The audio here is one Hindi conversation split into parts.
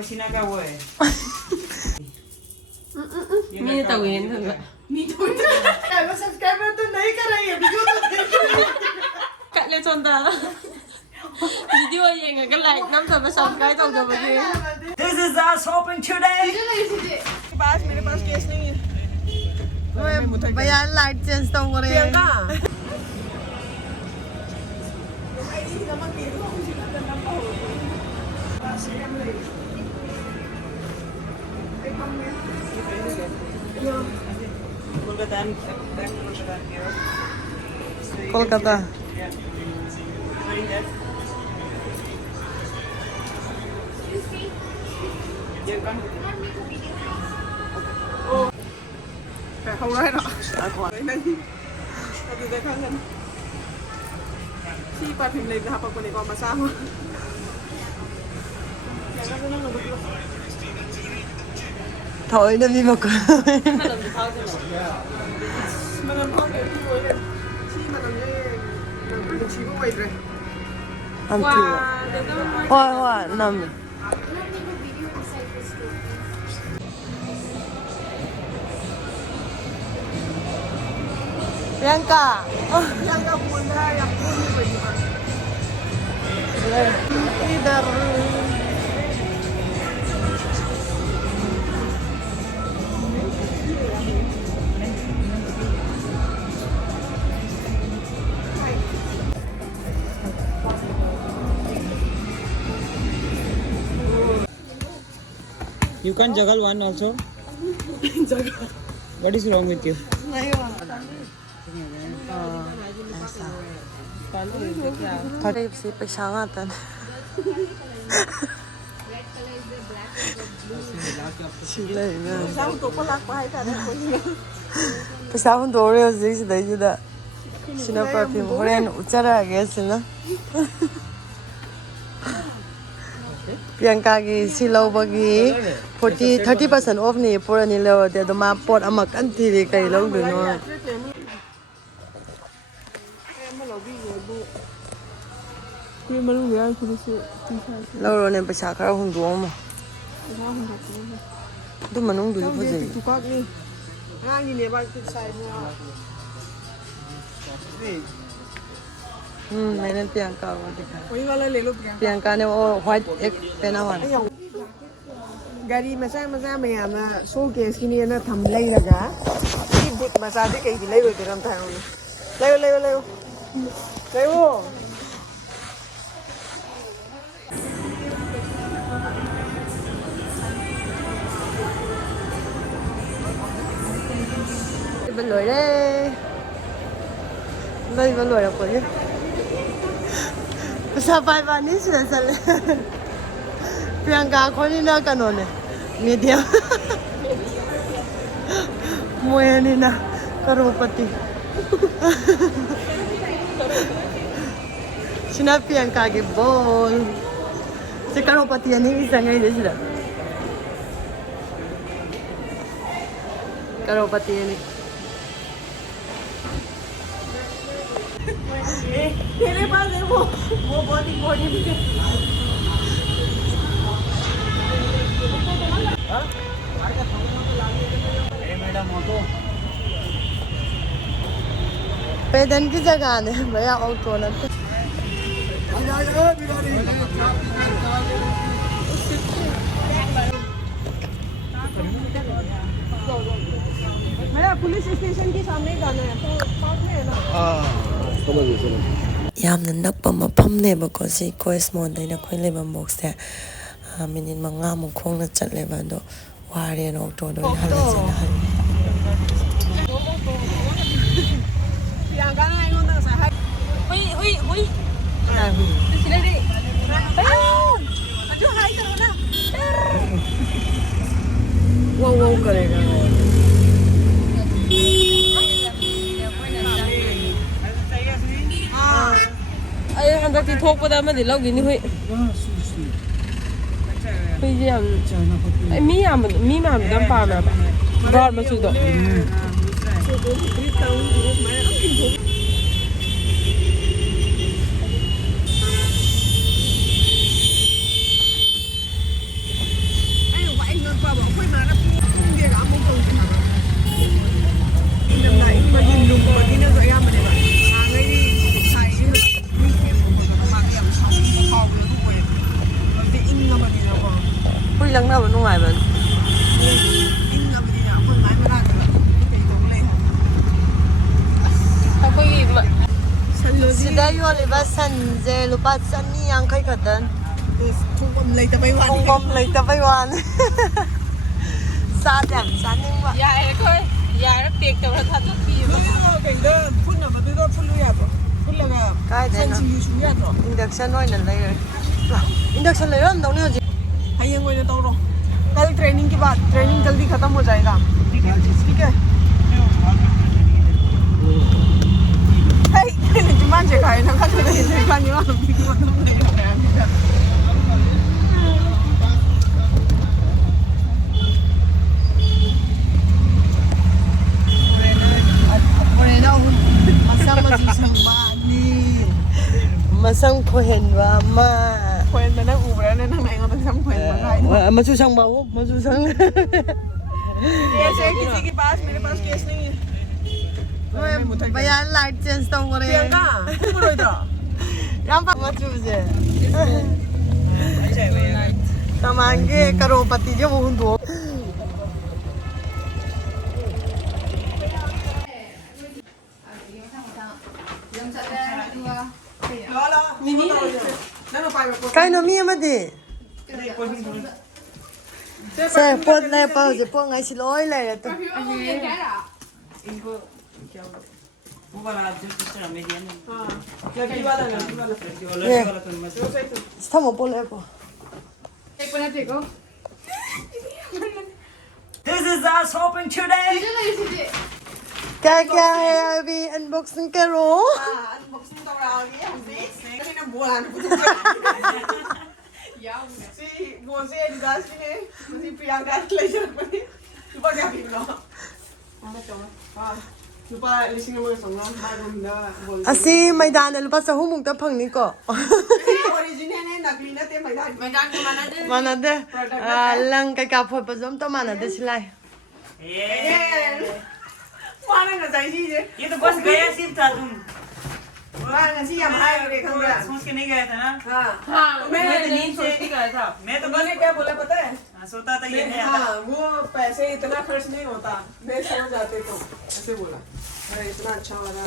पसीना का वो है मैं तो गई नहीं तो सब्सक्राइबर तो नहीं कर रही है वीडियो तो देख रही है कट ले चंदा वीडियो ये का लाइक नम सब सब्सक्राइब तो कर बजे This is our shopping today मेरे पास केस नहीं है भैया लाइट चेंज तो हो रहे हैं Kolkata không nói đâu thì đây không nhân si pa phim lên hapa ko ni ko masama thôi nó đi một cái mà làm con để đi với si mà làm như làm chỉ có vậy rồi ăn chưa hoa hoa nằm Bianca yang ka buồn ra yang buồn như vậy mà leader You can't juggle one also What is wrong with you थोड़े से पैसा आता है sao tụi có lạc bài cả đấy पैसा हम दो रहे हो जिस दही जुदा सिना परफ्यूम होरेन उचरा गया सिना प्रियंका की सिलौबगी 30% ऑफ नहीं पूरा नहीं लो दे तो मां पोट अमा कन थी कई लो दुनो Khi mà lúc đấy thì sẽ lâu rồi nên पैसा khá hùng đuông mà tôi mà nung đủ cái gì tụi con đi ngang nhìn này bạn tự xài mua मैंने प्रियंका को देखा वही वाला ले लो प्रियंका ने वो व्हाइट एक पहना हुआ है गाड़ी मचा मयामना शोकेस की ने थम लैरगा इ बुट मचा दे कई लैबे बेरम थायो लैबो bên lưỡi đấy bên lưỡi là của chứ sao phải bạn đi sửa sửa lên Priyanka con đi nào cả nồi này medium mua này na crorepati Sina Priyanka cái ball si crorepati này isa ngay đấy sila crorepati này तेरे पास है वो बॉडी भी पैदल की जगह है भैया ऑटो ना मेरा पुलिस स्टेशन के सामने जाना है तो पास में है ना ꯌꯥꯝꯅ ꯅꯛꯄ ꯃꯐꯝꯅꯦꯕꯀꯣ ꯁꯤ ꯀꯣꯏꯁ ꯃꯣꯟꯗꯩꯅ ꯑꯩꯈꯣꯏ ꯂꯩꯕ ꯃꯣꯛꯁꯦ ꯃꯤꯅꯤꯠ 5ꯃꯨꯛ ꯈꯣꯡꯅ ꯆꯠꯂꯦꯕ ꯑꯗꯣ ꯋꯥꯔꯦꯅ ꯑꯣꯛꯇꯣꯗ ꯑꯣꯏꯅ ꯍꯜꯂꯁꯦꯅ ꯍꯜꯂꯦ Priyanka này luôn đang xài hui xin đi chú hai cái đó nè wow करेगा ꯑꯩ ꯍꯟꯗꯛꯇꯤ ꯊꯣꯛꯄꯗ ꯑꯃꯗꯤ ꯂꯧꯈꯤꯅꯤ ꯍꯨꯏ ꯍꯨꯏꯁꯦ ꯌꯥꯝ ꯑꯩ ꯃꯤ ꯃꯌꯥꯝꯗꯣ ꯌꯥꯝ ꯄꯥꯝꯃꯦꯕ ꯕ꯭ꯔꯥꯎꯟ ꯃꯆꯨꯗꯣ ꯂꯪꯅꯕ ꯅꯨꯡꯉꯥꯏꯕꯅꯤ ꯏꯪꯉꯕꯅꯤꯅ ꯑꯩꯈꯣꯏ ꯃꯥꯏ ꯃꯅꯥꯛꯇ ꯀꯩ ꯇꯧꯕ ꯂꯩ ꯑꯩꯈꯣꯏꯒꯤ ꯁꯜꯂꯣꯗꯤ ꯁꯤꯗ ꯌꯣꯜꯂꯤꯕ ꯁꯟꯁꯦ ꯂꯨꯄꯥ 150 ꯈꯛꯇꯅꯤ ꯊꯣꯡꯐꯝ ꯂꯩꯇꯕꯩ ꯋꯥꯅꯤ ꯊꯣꯡꯐꯝ ꯂꯩꯇꯕꯩ ꯋꯥꯅꯤ ꯆꯥꯗꯤ ꯌꯥꯝ ꯆꯥꯅꯤꯡꯕ ꯌꯥꯏ ꯑꯩꯈꯣꯏ ꯌꯥꯔ ꯄꯦꯛ ꯇꯧꯔ ꯊꯥꯗꯣꯛꯄꯤꯑꯕ ꯀꯩꯗ ꯐꯨꯠꯅꯕꯗꯨꯗ ꯐꯨꯠꯂꯨ ꯌꯥꯗ꯭ꯔꯣ ꯐꯨꯠꯂꯒ ꯀꯥꯏꯗꯩꯅꯣ ꯁꯟꯁꯤꯡꯖꯨ ꯁꯨ ꯌꯥꯗ꯭ꯔꯣ ꯏꯟꯗꯛꯁꯟ ꯑꯣꯏꯅ ꯂꯩꯔꯦ इंडक्शन लेरमदौने हजि हयेंग ओइने तौरो कल ट्रेनिंग के बाद ट्रेनिंग जल्दी खत्म हो जाएगा ठीक है हे जुमान जे खाए ना खाते नहीं जे खाने वाला भी खत्म नहीं हो रहा है masang khohenwa ma khoen mana ubra ne nang nang nang sam khoen ma gai machu sang ba wo machu sang case है किसी के पास मेरे पास केस नहीं है भैया लाइट चेंज तो हो रहे हैं प्रियंका तू बोलो इधर राम पा machu je tamange karopati je wo hundo Kaino mi amadi se pot le pa je po ngai si loi le to वो वाला जो सिस्टर अमेरिकन है हां लड़की वाला stamo po le po This is our shopping today. क्या है अभी अनबॉक्सिंग करो अनबॉक्सिंग तो रहा है हमसे लेकिन अब बोला ना कुछ यार सी वो से एडिडास की ने मुझे प्रियंका ले चल पड़ी सुपर क्या भी लो हां सुपर लिसिंग में संगा मार गुंडा बोल असी मैदान लुपा 100 मुक्ता फंगनी को ओरिजिनल ने नकली ना ते मैदान के माना दे लंग का फोट पजम तो माना दे सिलाई माना ना चाहिए ये तो बस गया सिर्फ था तुम माना सी हम हाय रे खंगा सोच के नहीं गया था ना हां मैं तो नींद सोच के गया था मैं तो मैंने क्या बोला पता है सोता था ये नहीं आता हाँ वो पैसे इतना खर्च नहीं होता मैं समझ जाते तो ऐसे बोला अरे इतना अच्छा वाला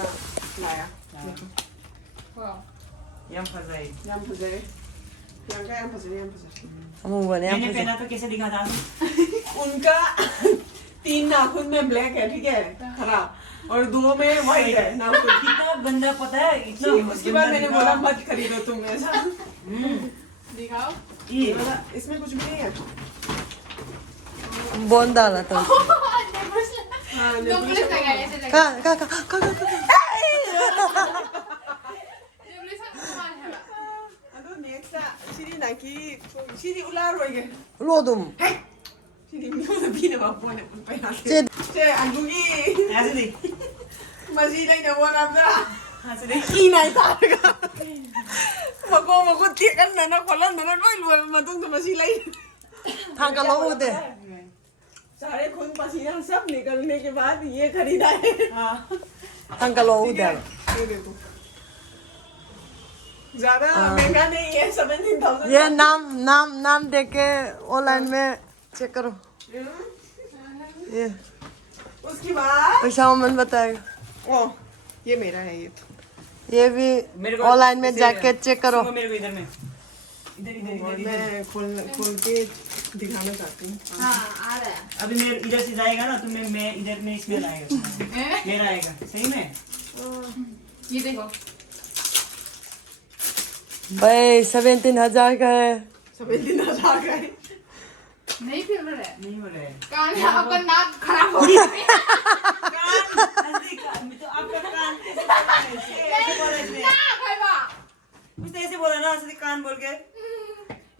लाया यम फसाई यम फसे प्रियंका यम फसे हम बने मैंने पहना तो कैसे दिखा था उनका 3 नाखून में ब्लैक है ठीक है खराब और 2 में व्हाइट है नाखून कितना गंदा पता है इतना उसके बाद मैंने बोला मत खरीदो तुम ऐसा दिखाओ ये इसमें कुछ भी नहीं है बोन डाला तो हाँ नेबुलस लगा ऐसे लगा का नेबुलस का कमाल है अदो नेक्स्ट 시리 나기 시리 올라로이게 로둠 시리 미호도 비는 막 보내 빨리 제 안국이 ऐसे नहीं 마시다이나 원합니다 ऐसे नहीं 이나이 다가 먹고 뛰어간다나 걸란다나 로이로 마동도 마시라이 थांगा लो उदे सारे खून पसीना सब निकलने के बाद ये खरीदा है हाँ थांगा लो उदे ये देखो ज्यादा महंगा नहीं है 17,000 ये नाम देख के ऑनलाइन में चेक करो ये उसके बाद पैसा मन बताएगा ओ ये मेरा है ये भी ऑनलाइन में जाके चेक करो मेरे को इधर में इधर इधर इधर मैं खोल के दिखाना चाहती हूँ हां आ रहा है अभी मेरे इधर से जाएगा ना तो मैं इधर में स्मेल आएगा मेरा आएगा सही में ये देखो भाई 17,000 का है 17,000 का है नहीं फिर रहा है नहीं हो रहा है कान आपका नाक खराब हो गया तो आपका कान ऐसे बोला इसने ना भाई बा उसने ऐसे बोला ना असली कान बोल के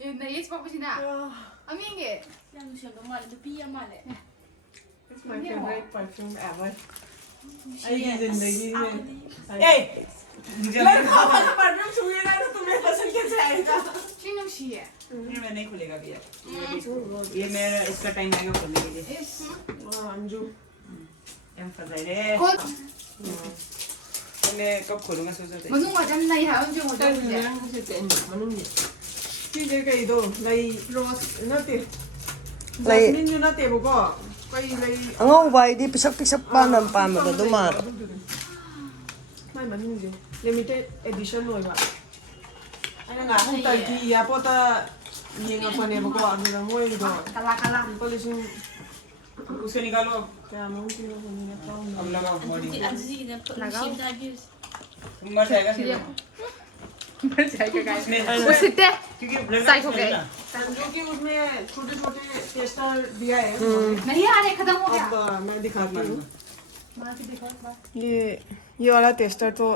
ये नहीं इस पापा सिना अमींगे yang siapa malah tu pia malah It's my favorite perfume ever अय्या जिंदगी में ए मुझे लड़का वाला परफ्यूम छुएगा तो तुम्हें पसंद कैसे आएगा चिंगम शी है ये मैं नहीं खुलेगा भैया ये मेरा इसका टाइम आएगा खोलने के लिए अंजू एम फसाई रे खुद मैं कब खोलूंगा सोचा था मनुंग वाजन नहीं है अंजू वाजन चीजें कही दो नई रोज नते Jasmine you not able go. Koi lay. Angau bai di pisak panam pam da du ma. Mai man ni limited edition loi ba. Ana nga hong tai ki ya pota yeng apa ne ba ko anu na moi do. Kala. Police उसको निकालो क्या मुंह की वो नहीं आता हूँ अब लगाओ बॉडी लगाओ मर जाएगा मर जाएगा गाइस वो सिट्टे साइड हो गए जो कि उसमें छोटे छोटे टेस्टर दिया है नहीं आ रहे खत्म हो गया अब मैं दिखाती हूँ ये वाला टेस्टर तो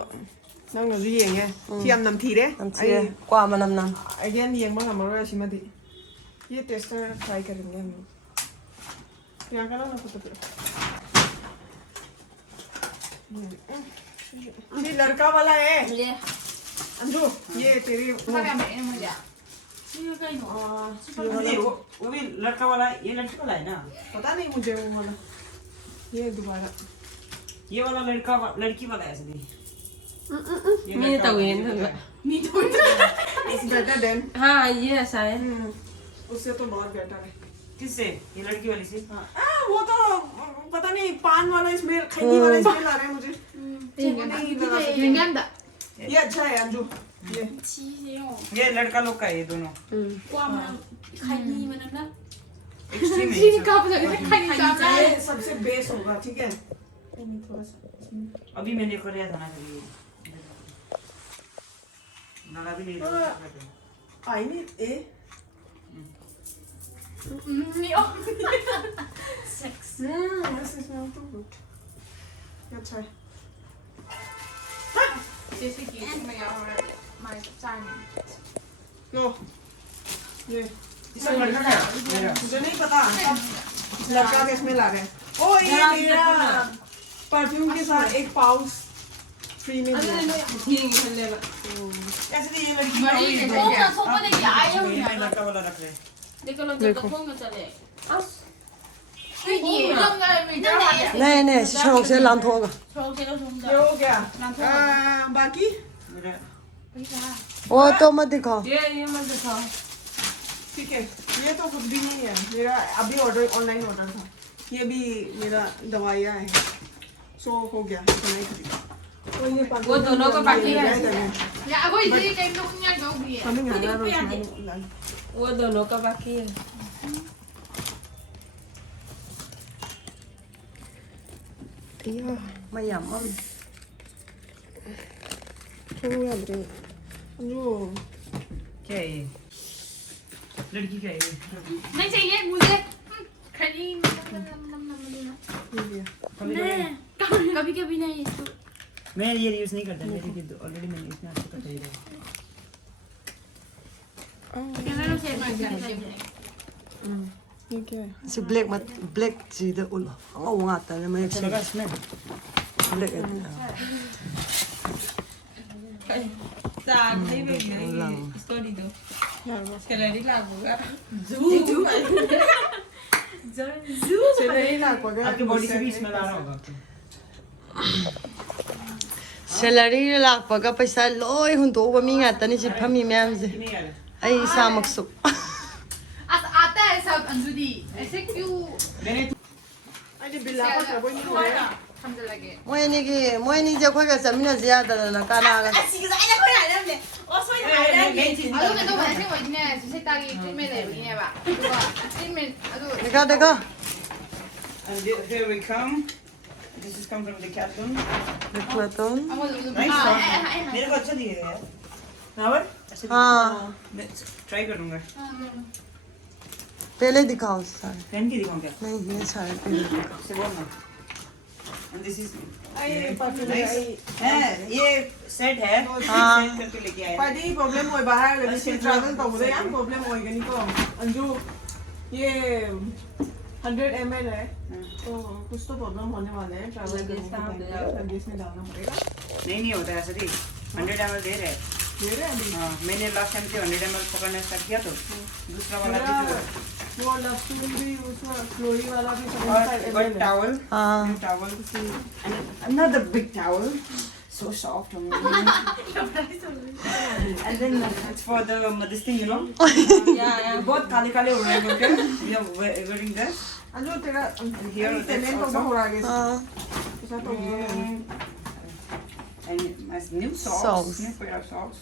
नंग नजी येंगेที่ยำน้ำทีเด้ Nam chi kwa ma nam nam. ไอเดียนเยงมากมาเลยชิมาดิये टेस्टर ट्राई करेंगे हम यहाँ का ना फोटो पे ये लड़का वाला है ले अंजू ये तेरी क्या मैं मुझे ये कहीं वो भी लड़का वाला ये लड़की वाला है ना पता नहीं मुझे वो वाला ये दोबारा ये वाला लड़का लड़की वाला है असली मी तो वेन था मी तो इस बेटर देन हाँ ये ऐसा है उससे तो बहुत बेटर है किससे ये लड़की वाली से वो तो पता नहीं पान वाला स्मेल खैनी वाला स्मेल आ रहा है मुझे इंगेंदा ये अच्छा है अंजू ये ये लड़का लोग का है ये दोनों एक्सट्रीम है चीनी का पता ये सबसे बेस्ट होगा ठीक है थोड़ा सा अभी मैंने कर रहा था ना कभी नाला भी नहीं आई नहीं ए sex this is not too good अच्छा है जैसे कि मैं यहाँ हमारे साइन लो ये इसका लड़का क्या मेरा मुझे नहीं पता लड़का के इसमें ला रहे हैं ओ ये मेरा परफ्यूम के साथ एक पाउच फ्री में दिया ऐसे भी ये लड़की मरी वाला वो ना सोपा ने क्या आया हूँ ये लड़का वाला रख रहे देखो लोग जब तक में चले ये हम ना मेरा हाथ Nei nei, si chong se lam tho ga. छोड़ के तो तुम ये हो गया बाकी मेरा Wo to ma dikhao. ये मत दिखाओ ठीक है ये तो कुछ भी नहीं है मेरा अभी ऑर्डर ऑनलाइन ऑर्डर था ये भी मेरा दवाइयाँ है सो हो गया इतना ही खरीदा और ये वो दोनों को बाकी है या वो इधर ही कहीं लोग नहीं जाओ भी है हमें खाना रोज वो दोनों का बाकी है Ma yam ma. जो क्या है ये लड़की क्या है ये नहीं चाहिए मुझे खाली कभी कभी नहीं इसको मैं ये यूज नहीं करता मेरी भी ऑलरेडी मैंने इतना अच्छा करता ही रहा कैमरा से मैं ये क्या है Si black ma black ji de ul. Angau nga ta le ma अच्छा लगा इसमें black. साग नहीं बेचना इसको दे दो कैलोरी लागूगा चले ही ना को आपकी बॉडी से भी स्मेल आ रहा होगा आपको Salary lakpa ga paisa loi hun to ba mi nga ta ni si phami myam je. नहीं आ रहा Ai sa mak su. आता है सब अंजुदी ऐसे क्यों मैंने अरे बिल्ला को सब नहीं हो रहा समझ लगे Moi ni je khoi ga samina zia da na ka na ga. अदो मैं तो वैसे वही ने जैसे ताकि ट्रीटमेंट ले रही है बा ट्रीटमेंट अदो Dekha. and here we come this is come from the carton Deklaton. हम लोग नाइस मेरे को अच्छा दिया यार नावर Ha. मैं ट्राई करूंगा Pele dikhao sare. पेन की दिखाऊं क्या Nahi ye sare pele dikhao. से बोलना and this is I perfume nice I है ये सेट है हाँ। सेट करके लेके आया पार्टी प्रॉब्लम होए बाहर अगर से ट्रैवल तो मुझे यार प्रॉब्लम होएगा नहीं को अंजू ये 100 ml है तो कुछ तो प्रॉब्लम होने वाले हैं ट्रैवल करने के लगेज में डालना पड़ेगा नहीं होता ऐसा नहीं 100 ml दे रहे हैं दे रहे हैं अभी हाँ मैंने लास्ट टाइम से 100 ml पकड़ना स्टार्ट किया तो दूसरा वाला भी जो वो लफ्टून भी उसमें फ्लोरी वाला भी और 75 one ml है towel Ha. towel and another big towel so soft. And then it's for this thing, you know. Yeah. Both kale kale ho rahe okay? We are wearing this. Anju तेरा Here, तेरे that's तो also. हो रहा है 아, ऐसा तो हो रहा है And my new socks. Socks. New pair of socks.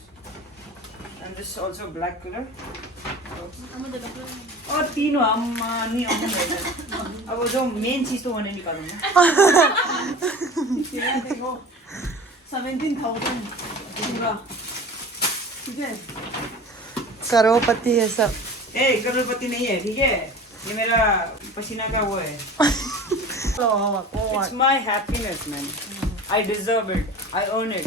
And this is also black color. और तीनों हम नहीं हम अब जो मेन चीज तो होने निकालूँ ना तेरा देखो 17,000 पूरा ठीक है करोड़पति है सब. ए करोड़पति नहीं है ठीक है ये मेरा पसीना का वो है It's my happiness man I deserve it I earn it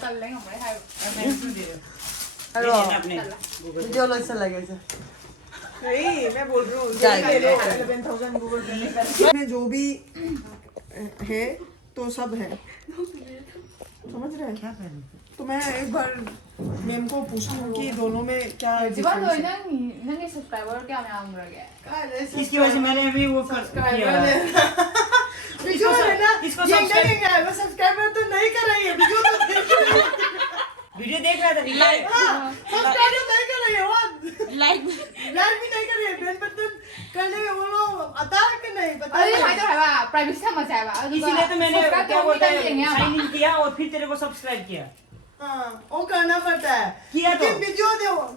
Cần lấy ngọc lấy hai. मैं इसको दे रहा हेलो हूँ अपने वीडियो लोग से लगे से. नहीं मैं बोल रहा हूँ जाएगा, ले लो 11,000 गूगल पे नहीं कर में जो भी है तो सब है समझ रहे हैं क्या कर रही तो मैं एक बार मैम को पूछूं कि दोनों में क्या Diba difference to है? nang subscriber kaya may amra ge. इसकी वजह से मैंने अभी वो किया वीडियो है ना इसको ये subscribe- करेंगे वो सब्सक्राइबर तो नहीं कर रही है वीडियो तो देख रही है वीडियो देख रहा था निकला सब्सक्राइब नहीं कर रही है वो Like. लाइक भी नहीं कर रही है बेल बटन करने में वो लोग आता है कि नहीं पता Ay, नहीं hai to hai ba. Privacy tham ma chai ba. इसीलिए तो मैंने Subscribe क्या to बोलता नहीं है करेंगे साइन हम. इन किया और फिर तेरे को सब्सक्राइब किया हाँ वो करना पड़ता है किया तो। लेकिन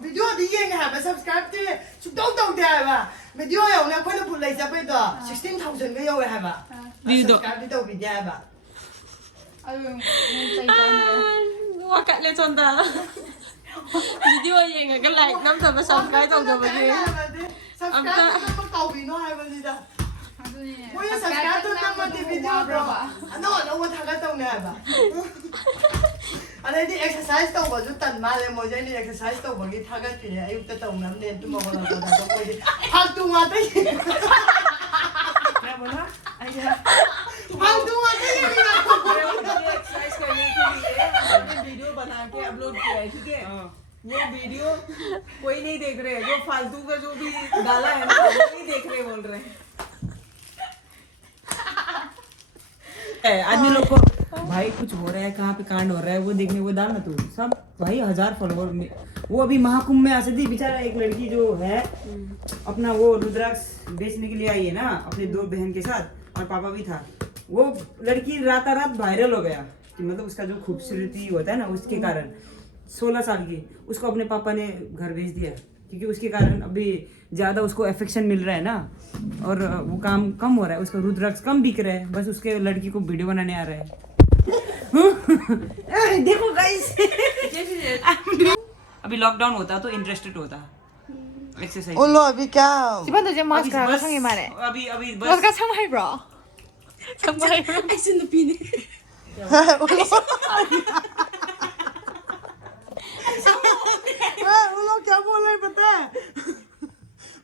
वीडियो दिए है बस सब्सक्राइब ते सुदौ दौ दे है बा वीडियो है उन्हें कोई ना भूल नहीं जाए तो 16,000 का यो है बा सब्सक्राइब तो भी है बा Ay, chai chai. Wakat le chonda. Video yang cái like năm thập xong cái tàu rồi gì. Subscribe तो कौ भी नो है बनी दा वो ये सब्सक्राइब तो नंबर दी वीडियो ब्रो नो नो वो थागा तो ने है बा अरे दी एक्सरसाइज तो बजु तन माले मोजे नि एक्सरसाइज तो बगी थागा पिने अयुक्त तो नम ने तुम बोला तो कोई फालतू माते क्या बोला फालतू माते एक्सरसाइज करने के लिए हमने वीडियो बना के अपलोड किया है ठीक है वो वीडियो कोई नहीं देख रहे जो फालतू का जो भी डाला है ना वो नहीं देख रहे बोल रहे हैं आदमी लोग को भाई कुछ हो रहा है कहाँ पे कांड हो रहा है वो देखने वो डालना तू सब भाई 1000 फॉलोवर में वो अभी महाकुंभ में आसदी बेचारा एक लड़की जो है अपना वो रुद्राक्ष बेचने के लिए आई है ना अपने 2 बहन के साथ और पापा भी था वो लड़की रात वायरल हो गया कि मतलब उसका जो खूबसूरती होता है ना उसके कारण 16 साल की उसको अपने पापा ने घर भेज दिया क्योंकि उसके कारण अभी ज़्यादा उसको एफेक्शन मिल रहा है ना और वो काम कम हो रहा है उसका रुद्राक्ष कम बिक रहा है बस उसके लड़की को वीडियो बनाने आ रहा है देखो गाइस अभी लॉकडाउन होता तो इंटरेस्टेड होता एक्सरसाइज उन लोग अभी क्या Diba to je mask ka sang i mare. अभी Mask बस ka sang hai bro. Sang hai bro. Ai xin được pin. उन लोग क्या बोल रहे पता है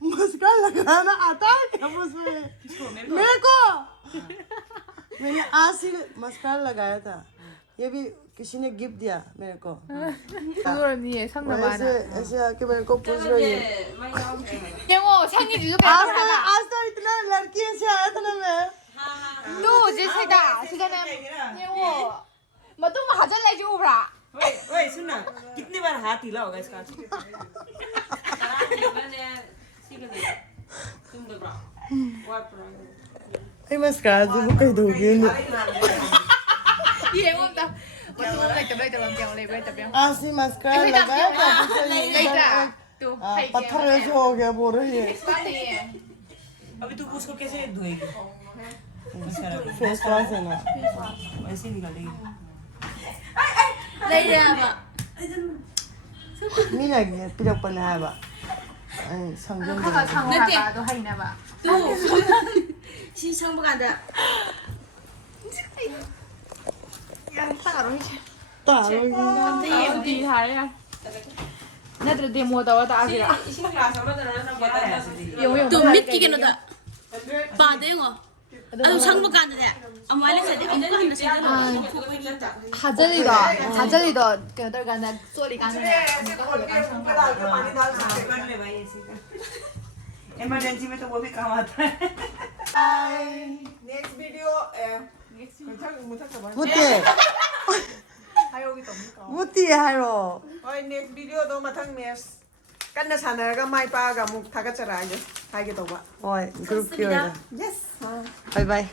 मस्का लगाना आता है क्या उसमें मेरे को मैंने आज ही मस्का लगाया था ये भी किसी ने गिफ्ट दिया मेरे को Ano ni sang na ba ऐसे na. ऐसे आके मेरे को पूछ रही है Yang wo sang ni ju ka na ba. आज तो इतना लड़की से आया था ना मैं No, je sai da. Siga na. Yang wo. Matung ma hajan lai ju bra. ओए सुन ना कितनी बार हाथ हिला होगा इसका ये मस्का जो कहीं दोगे Yang wo ta. Matung lai ta yang lai ta yang. आज ही मस्का लगाया था Lai ta. Tu. Hai पत्थर ऐसे हो गया बोल रही है अभी तू उसको कैसे धोएगी फेस वॉश है ना ऐसे निकालेगी Đây ra mà. नहीं लगी है फिर अपन है बा संजम Ka sang ha ba do hai na ba. Tu. Xin xong bữa cả तारों Di hai ya. Na to demo da wa ta asira. Xin class mà tao nó क्या है ऐसे दी? Yung yung. 또 믿기게는 다 봐대요. 아 상부 가는데 아무리 사대 안 가는 사대. 하절리도 그들 간다 소리 가는 कर ले भाई ऐसे कर इमरजेंसी में तो वो भी काम आता है next video 무탁 잡아. 무티 하여기 또 무티 하러 ꯍꯣꯏ next video도 ꯃꯊꯪ match ꯀꯟꯅ ꯁꯥꯟꯅꯔꯒ ꯃꯥꯏ ꯄꯥꯛꯑꯒ ꯑꯃꯨꯛ ꯊꯥꯒꯠꯆꯔꯛꯑꯒꯦ ꯍꯥꯏꯒꯦ ꯇꯧꯕ ꯍꯣꯏ ꯒ꯭ꯔꯨꯞꯀꯤ ꯑꯣꯏꯅ yes ꯕꯥꯏ ꯕꯥꯏ